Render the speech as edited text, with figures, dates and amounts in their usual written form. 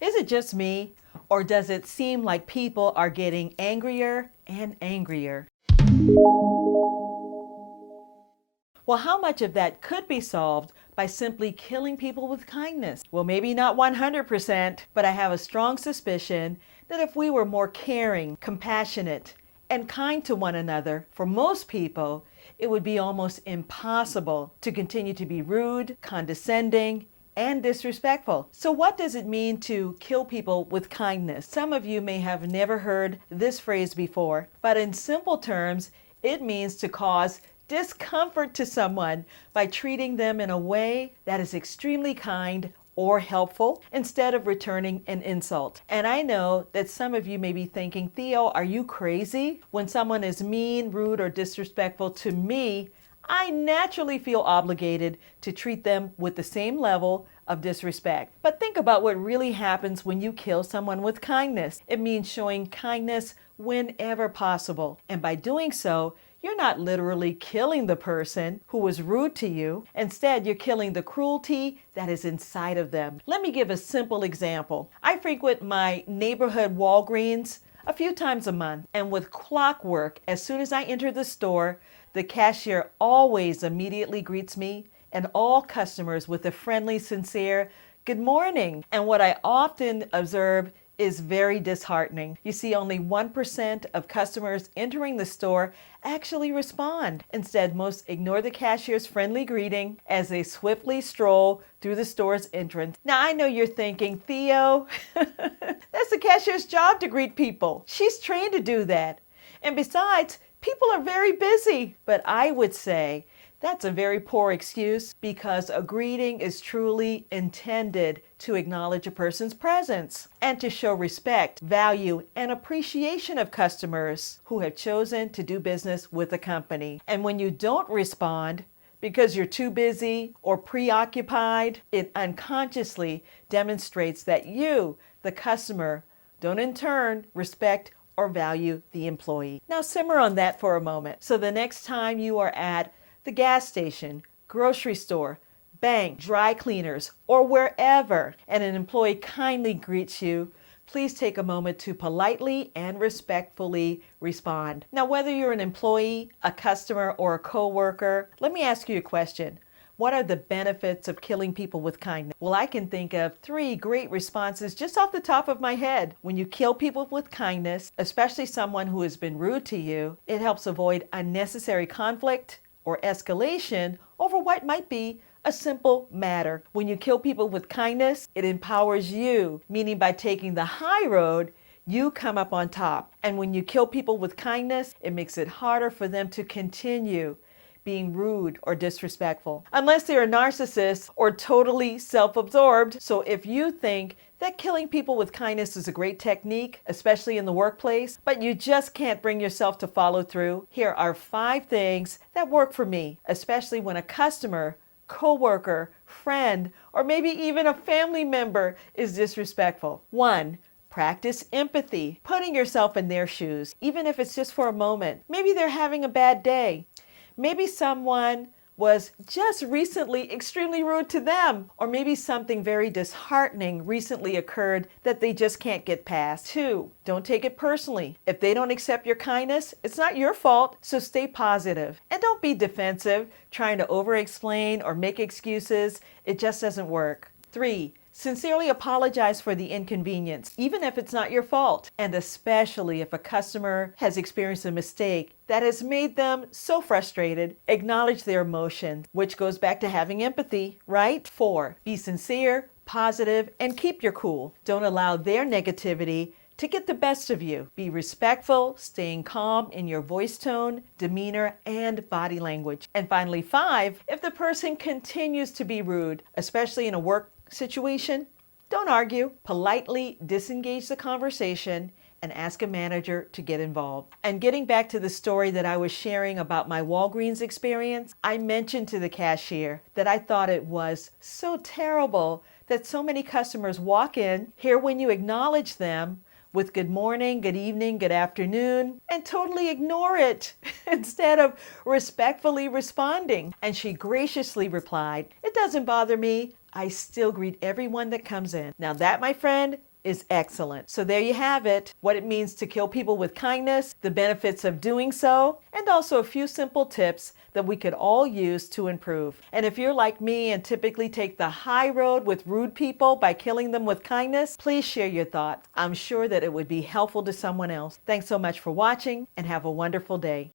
Is it just me, or does it seem like people are getting angrier and angrier? Well, how much of that could be solved by simply killing people with kindness? Well, maybe not 100%, but I have a strong suspicion that if we were more caring, compassionate, and kind to one another, for most people, it would be almost impossible to continue to be rude, condescending, and disrespectful. So what does it mean to kill people with kindness? Some of you may have never heard this phrase before, but in simple terms, it means to cause discomfort to someone by treating them in a way that is extremely kind or helpful instead of returning an insult. And I know that some of you may be thinking, Theo, are you crazy? When someone is mean, rude, or disrespectful to me, I naturally feel obligated to treat them with the same level of disrespect. But think about what really happens when you kill someone with kindness. It means showing kindness whenever possible. And by doing so, you're not literally killing the person who was rude to you. Instead, you're killing the cruelty that is inside of them. Let me give a simple example. I frequent my neighborhood Walgreens a few times a month, and with clockwork, as soon as I enter the store, the cashier always immediately greets me and all customers with a friendly, sincere, "Good morning." And what I often observe is very disheartening. You see, only 1% of customers entering the store actually respond. Instead, most ignore the cashier's friendly greeting as they swiftly stroll through the store's entrance. Now, I know you're thinking, Theo, that's the cashier's job to greet people. She's trained to do that. And besides, people are very busy. But I would say that's a very poor excuse, because a greeting is truly intended to acknowledge a person's presence and to show respect, value, and appreciation of customers who have chosen to do business with a company. And when you don't respond because you're too busy or preoccupied, it unconsciously demonstrates that you, the customer, don't in turn respect or value the employee. Now simmer on that for a moment. So the next time you are at the gas station, grocery store, bank, dry cleaners, or wherever, and an employee kindly greets you, please take a moment to politely and respectfully respond. Now, whether you're an employee, a customer, or a coworker, let me ask you a question. What are the benefits of killing people with kindness? Well, I can think of 3 great responses just off the top of my head. When you kill people with kindness, especially someone who has been rude to you, it helps avoid unnecessary conflict or escalation over what might be a simple matter. When you kill people with kindness, it empowers you, meaning by taking the high road, you come up on top. And when you kill people with kindness, it makes it harder for them to continue being rude or disrespectful, unless they're a narcissist or totally self-absorbed. So if you think that killing people with kindness is a great technique, especially in the workplace, but you just can't bring yourself to follow through, here are 5 things that work for me, especially when a customer, coworker, friend, or maybe even a family member is disrespectful. 1, practice empathy, putting yourself in their shoes, even if it's just for a moment. Maybe they're having a bad day. Maybe someone was just recently extremely rude to them, or maybe something very disheartening recently occurred that they just can't get past. 2, don't take it personally. If they don't accept your kindness, it's not your fault, so stay positive. And don't be defensive, trying to over-explain or make excuses. It just doesn't work. 3, sincerely apologize for the inconvenience, even if it's not your fault, and especially if a customer has experienced a mistake that has made them so frustrated. Acknowledge their emotions, which goes back to having empathy, right? 4, be sincere, positive, and keep your cool. Don't allow their negativity to get the best of you. Be respectful, staying calm in your voice tone, demeanor, and body language. And finally, 5, if the person continues to be rude, especially in a work situation, don't argue. Politely disengage the conversation and ask a manager to get involved. And getting back to the story that I was sharing about my Walgreens experience, I mentioned to the cashier that I thought it was so terrible that so many customers walk in, hear when you acknowledge them with good morning, good evening, good afternoon, and totally ignore it instead of respectfully responding. And she graciously replied, "It doesn't bother me. I still greet everyone that comes in. Now that, my friend, is excellent. So there you have it, what it means to kill people with kindness, the benefits of doing so, and also a few simple tips that we could all use to improve. And if you're like me and typically take the high road with rude people by killing them with kindness, please share your thoughts. I'm sure that it would be helpful to someone else. Thanks so much for watching and have a wonderful day.